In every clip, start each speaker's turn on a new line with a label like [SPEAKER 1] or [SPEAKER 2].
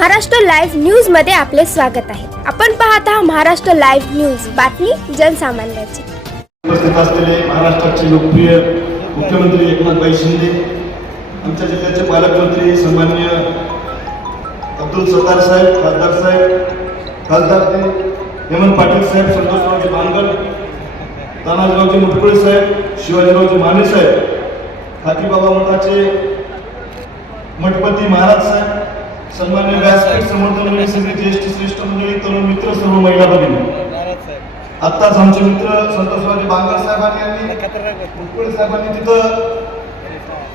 [SPEAKER 1] Maharashtra live न्यूजमध्ये आपले स्वागत आहे. आपण पाहत आहात महाराष्ट्र लाईव्ह न्यूज. बातमी जनसामान्याची.
[SPEAKER 2] उपस्थित असलेले महाराष्ट्राचे लोकप्रिय मुख्यमंत्री एकनाथभाई शिंदे आमच्या जिल्ह्याचे पालकमंत्री सन्मान्य अब्दुल सत्तार साहेब खासदार साहेब खासदार ते हेमंत पाटील साहेब संतोषरावजी बांगर तानाजीरावजी मुटकुळे साहेब शिवाजीरावजी माने साहेब हातीबाबा मठाचे मठपती महाराज साहेब सन्मान्य व्यासपीठ समर्थ मंडळी सगळे ज्येष्ठ श्रेष्ठ मंडळी तरुण मित्र सर्व महिला भगिनी आत्ताच आमचे मित्र संतोषरावजी बांगर साहेबांनी यांनी मुटकुळे साहेबांनी तिथं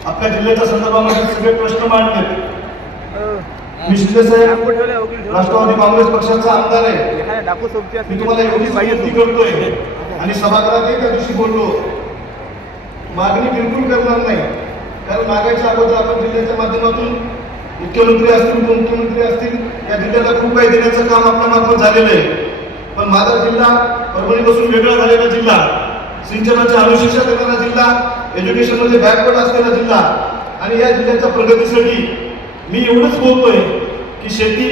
[SPEAKER 2] आपल्या जिल्ह्याच्या संदर्भामध्ये सगळे प्रश्न मांडले. मी शिंदे साहेब राष्ट्रवादी काँग्रेस पक्षाचा आमदार आहे. मी तुम्हाला एवढीच विनंती करतोय आणि सभागृहातही त्या दिवशी बोललो. मागणी बिलकुल करणार नाही. कारण मागायच्या अगोदर आपण जिल्ह्याच्या माध्यमातून मुख्यमंत्री असतील उपमुख्यमंत्री असतील या जिल्ह्याला खूप काही देण्याचं काम आपल्या मार्फत झालेलं आहे. पण माझा जिल्हा परभणीपासून वेगळा झालेला जिल्हा सिंचनाच्या अनुशिक्षा देणारा जिल्हा एज्युकेशनमध्ये बॅकवर्ड असलेला जिल्हा आणि या जिल्ह्याच्या प्रगतीसाठी मी एवढंच बोलतोय की शेती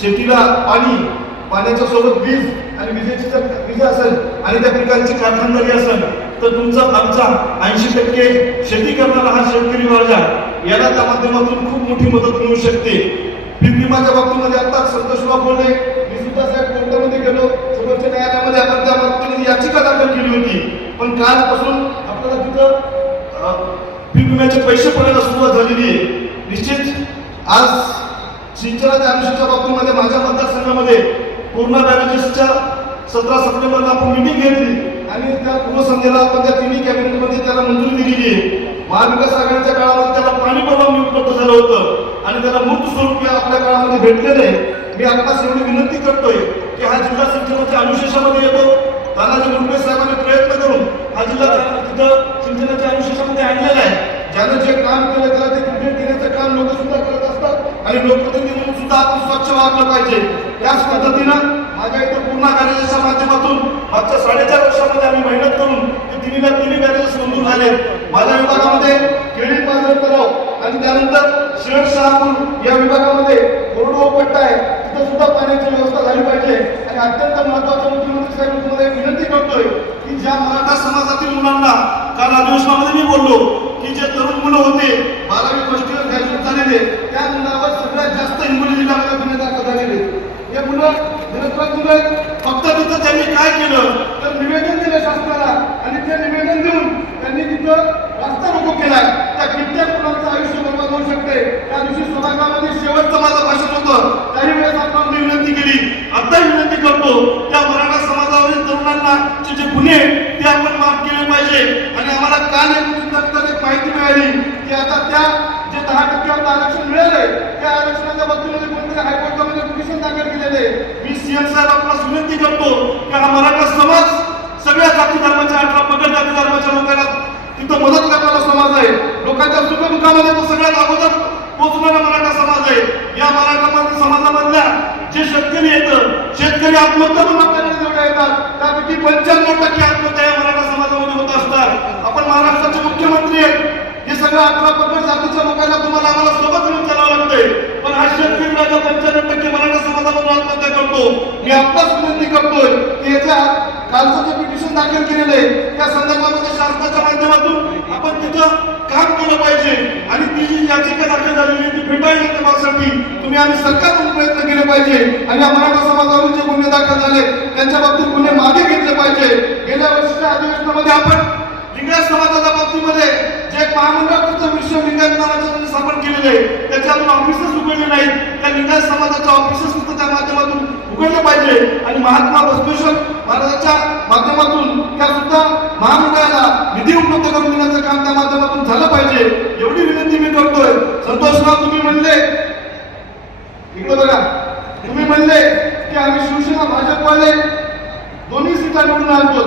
[SPEAKER 2] शेतीला पाणी पाण्याच्या सोबत वीज आणि विजेची जर वीज असेल आणि त्या पिकांची कारखानदारी असेल तर तुमचा आमचा ऐंशी टक्के शेती करणारा हा शेतकरी वर्ग याला त्या माध्यमातून खूप मोठी मदत मिळू शकते. पीक विमाच्या बाबतीमध्ये आता संतोषराव बोलले मी सुद्धा साहेब कोर्टामध्ये गेलो. सर्वोच्च न्यायालयामध्ये आपण त्या बाबतीमध्ये याचिका दाखल केली होती. पण कालपासून आपल्याला तिथं अं, पीक विम्याचे पैसे पडायला सुरुवात झालेली आहे. निश्चित आज सिंचनाच्या अनुषंगाच्या बाबतीमध्ये माझ्या मतदारसंघामध्ये पूर्ण बॅरेजेसच्या सतरा सप्टेंबरला आपण मिटिंग घेतली. आणि त्या पूर्वसंध्येला आपण त्या तिन्ही कॅबिनेटमध्ये त्याला मंजुरी दिलेली आहे. महाविकास आघाडीच्या काळामध्ये त्याला पाणी परवानगी उपलब्ध झालं होतं आणि त्याला मूर्त स्वरूपी आपल्या काळामध्ये भेटलेलं आहे. मी आपणास एवढी विनंती करतोय की हा जिल्हा सिंचनाच्या अनुशेषामध्ये येतो. तानाजी मुंडे साहेबांनी प्रयत्न करून हा जिल्हा तिथं सिंचनाच्या अनुशेषामध्ये आणलेला आहे. ज्यानं जे काम केलं त्याला ते क्रिकेट घेण्याचं काम लोक सुद्धा करत असतात. आणि लोकप्रतिनिधी म्हणून सुद्धा आपण स्वच्छ वागलं पाहिजे. त्याच पद्धतीनं माझ्या इथं पूर्ण कार्यालयाच्या माध्यमातून मागच्या साडेचार वर्षामध्ये आम्ही मेहनत करून ते तिन्हीला तिन्ही बॅरेजेस मंजूर झाले माझ्या विभागामध्ये केळी पाजर तलाव आणि त्यानंतर शिरड शहापूर या विभागामध्ये कोरडो पट्टा आहे. तिथं सुद्धा पाण्याची व्यवस्था झाली पाहिजे. आणि अत्यंत महत्वाचं मुख्यमंत्री साहेब तुम्हाला एक विनंती करतोय की ज्या मराठा समाजातील मुलांना काल अधिवेशनामध्ये मी बोललो की जे तरुण मुलं होते बारावी फर्स्ट इयर ग्रॅज्युएट झालेले त्या मुलावर सगळ्यात जास्त हिंगोली जिल्ह्यामध्ये गुन्हे दाखल झालेले हे मुलं निरपराध मुलं आहेत. फक्त तिथं त्यांनी काय केलं तर निवेदन दिलं शासनाला आणि ते निवेदन देऊन त्यांनी तिथं रस्ता रोको केलाय त्या कित्येक मुलांचं आयुष्य बर्बाद होऊ शकते. त्या दिवशी सभागृहामध्ये शेवटचं माझं भाषण होतं. त्याही वेळेस आपण मी विनंती केली. आता विनंती करतो त्या मराठा समाजावरील तरुणांना जे गुन्हे ते आपण माफ केले पाहिजे. आणि आम्हाला काल एक एक माहिती मिळाली की आता त्या जे दहा टक्क्यावर येते मी सीएम साहेब आपल्याला विनंती करतो की हा मराठा समाज सगळ्या जाती धर्माच्या अठरा पगड जाती धर्माच्या लोकांना तिथं मदत करणारा समाज आहे. लोकांच्या सुखदुःखामध्ये तो सगळ्यात अगोदर पोहोचणारा मराठा समाज आहे. या मराठा समाजामधल्या जे शेतकरी येतं शेतकरी आत्महत्या पण आपल्याकडे जेवढ्या येतात. त्यापैकी पंच्याण्णव टक्के आत्महत्या या मराठा समाजामध्ये होत असतात. आपण महाराष्ट्राचे मुख्यमंत्री आहेत. हे सगळं अठरा पगड जातीच्या लोकांना तुम्हाला आम्हाला सोबत घेऊन करावं लागतंय. हा शेतकरी राजा पंच्याण्णव टक्के मराठा समाजामधून आत्महत्या करतो. मी आत्ताच विनंती करतोय की याच्या कालचं जे पिटिशन दाखल केलेलं आहे त्या संदर्भामध्ये शासनाच्या माध्यमातून आपण तिथं काम केलं पाहिजे. आणि ती जी याचिका दाखल झालेली आहे ती फेटाळली करण्यासाठी तुम्ही आम्ही सरकारकडून प्रयत्न केले पाहिजे. आणि मराठा समाजावर जे गुन्हे दाखल झाले त्यांच्या बाबतीत गुन्हे मागे घेतले पाहिजे. गेल्या वर्षीच्या अधिवेशनामध्ये आपण लिंगायत समाजाच्या बाबतीमध्ये जे एक महामंडळाचं विश्व लिंगायत नावाचं स्थापन केलेलं आहे नाहीत. त्या लिंगायत समाजाचा ऑफिसेस सुद्धा त्या माध्यमातून उघडलं पाहिजे. आणि महात्मा बसवेश्वर महाराजांच्या माध्यमातून त्या सुद्धा महामंडळाला निधी उपलब्ध करून देण्याचं काम त्या माध्यमातून झालं पाहिजे. एवढी विनंती मी करतोय. संतोषराव तुम्ही म्हणले इकडे बघा. तुम्ही म्हणले की आम्ही शिवसेना भाजपवाले दोन्ही सीटा निवडून आणतो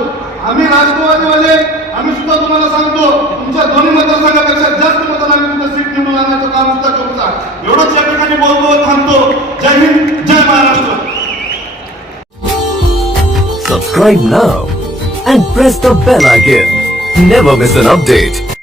[SPEAKER 2] आम्ही राष्ट्रवादीवाले आम्ही सुद्धा तुम्हाला सांगतो तुमच्या दोन्ही मतदारसंघापेक्षा जास्त मतदान आम्ही तुमचं सीट निवडून आणण्याचं काम सुद्धा करू एवढंच या ठिकाणी बोलतो थांबतो जय हिंद जय Maharashtra
[SPEAKER 3] Subscribe now and press the bell icon. Never miss an update.